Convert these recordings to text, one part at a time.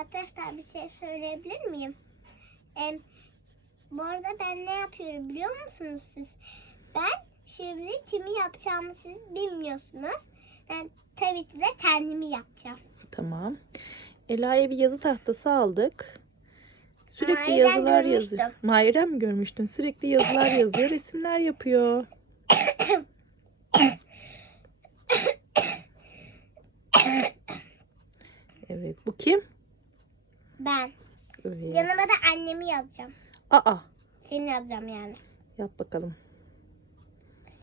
Arkadaşlar bir şey söyleyebilir miyim? Em, bu arada ben ne yapıyorum biliyor musunuz siz? Ben şimdi kimi yapacağımı siz bilmiyorsunuz. Ben tabii ki de kendimi yapacağım. Tamam. Ela'ya bir yazı tahtası aldık. Sürekli Mahir'den yazılar görmüştüm. yazıyor. Mahir'den mi görmüştün? Sürekli yazılar yazıyor, resimler yapıyor. Evet, bu kim? Ben. Evet. Yanıma da annemi yazacağım. Aa, Seni yazacağım yani. yap bakalım.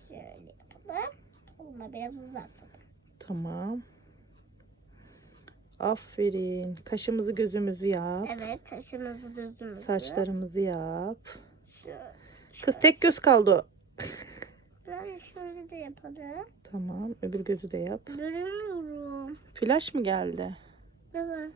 Şöyle yapalım. Olma biraz uzatalım. Tamam. Aferin. Kaşımızı gözümüzü yap. Evet taşımızı düzümüzü. Saçlarımızı yap. Şöyle. Kız tek göz kaldı. Ben şöyle de yapalım. Tamam. Öbür gözü de yap. Göremiyorum. Flash mı geldi? Evet.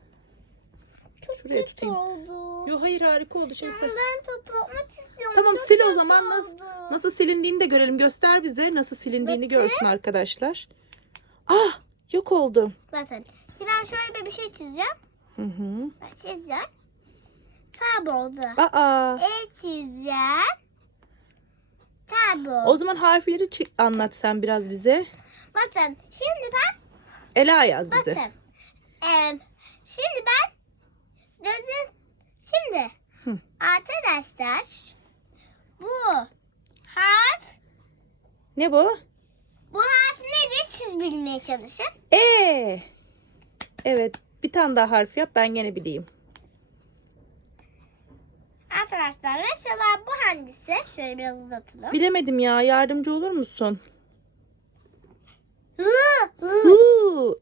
Çok Şuraya kötü tutayım. oldu. Yo hayır harika oldu şimdi. Ya ben toplamak istiyorum. Tamam, Çok sil o kötü zaman. Nasıl- oldu. Nasıl silindiğini de görelim. Göster bize nasıl silindiğini Bakın. görsün arkadaşlar. Ah yok oldu. Bakın. Şimdi ben şöyle bir şey çizeceğim. Hı hı. Ben çizeceğim. Kayboldu. Aa E çizeceğim. Kayboldu. o zaman harfleri çi- anlat sen biraz bize. Bakın şimdi ben Ela yaz bize. bakın. Em, şimdi ben Hı. arkadaşlar bu harf Ne bu? bu harf nedir siz bilmeye çalışın. E. Evet bir tane daha harf yap ben gene bileyim. Arkadaşlar mesela bu hangisi? Şöyle biraz uzatalım. Bilemedim ya yardımcı olur musun? Hı, hı.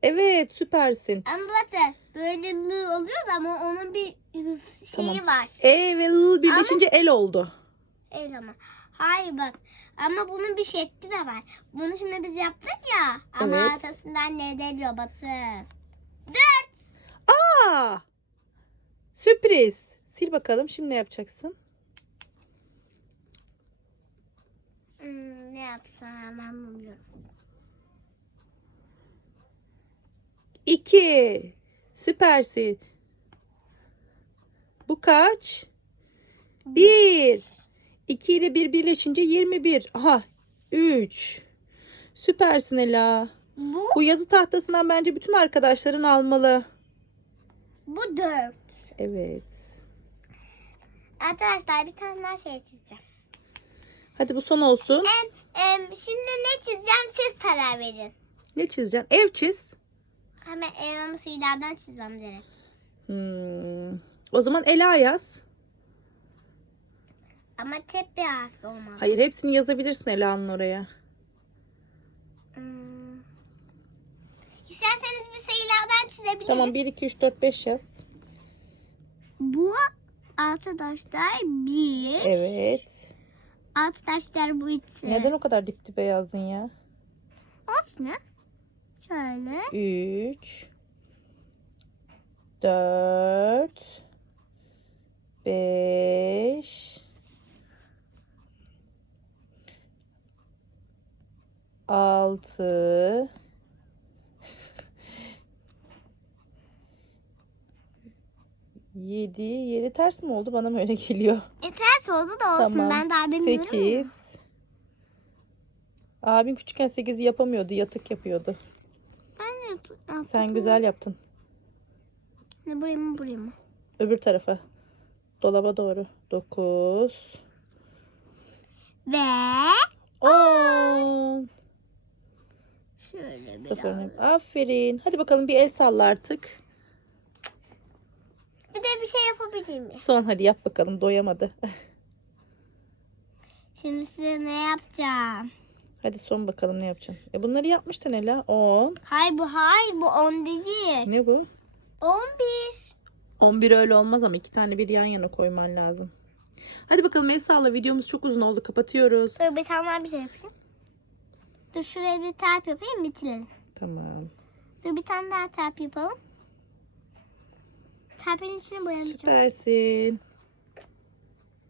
Evet süpersin. Ama bakın böyle lı oluyor ama onun bir şeyi Tamam. var. E ve L birleşince el oldu. El ama. Hayır bak. Ama bunun bir şekli de var. Bunu şimdi biz yaptık ya. Ama Evet. arkasından ne deniyor Batı? Aa! Sürpriz. Sil bakalım şimdi ne yapacaksın? Hmm, ne yapsam ben bilmiyorum. İki. Süpersin. Bu kaç? Bir. İki ile bir birleşince 21. Aha. Üç. Süpersin Ela. Bu, Bu yazı tahtasından bence bütün arkadaşların almalı. bu dört. Evet. Arkadaşlar bir tane daha şey çizeceğim. Hadi bu son olsun. Em, em, şimdi ne çizeceğim siz karar verin. Ne çizeceksin? Ev çiz. Hemen elmamı silahdan çizmem gerek. Hmm. O zaman Ela yaz. Ama tek bir harf olmalı. Hayır hepsini yazabilirsin Ela'nın oraya. Hmm. İsterseniz bir sayılardan çizebilirim. Tamam 1, 2, 3, 4, 5 yaz. Bu arkadaşlar bir. Evet. Arkadaşlar bu iki. Neden o kadar dip dibe yazdın ya? Olsun. Şöyle. 3 4 5 6 7 7 ters mi oldu? Bana mı öyle geliyor? E ters oldu da olsun. Tamam. Ben daha bilmiyorum. 8 Abin küçükken 8'i yapamıyordu. Yatık yapıyordu. Yaptım. Sen güzel yaptın. Ne buraya mı buraya mı? Öbür tarafa. Dolaba doğru. 9 Ve 10 şöyle bir Sıfır. Aferin. Hadi bakalım bir el salla artık. Bir de bir şey yapabilir miyim? Son hadi yap bakalım. Doyamadı. Şimdi size ne yapacağım? Hadi son bakalım ne yapacaksın. E bunları yapmıştın Ela. 10. Hayır bu hayır bu 10 değil. Ne bu? 11. 11 öyle olmaz ama iki tane bir yan yana koyman lazım. Hadi bakalım el salla. Videomuz çok uzun oldu. Kapatıyoruz. Dur bir tane daha bir şey yapayım. Dur şuraya bir tap yapayım bitirelim. Tamam. Dur bir tane daha tap yapalım. Tapın içine boyamayacağım. Süpersin.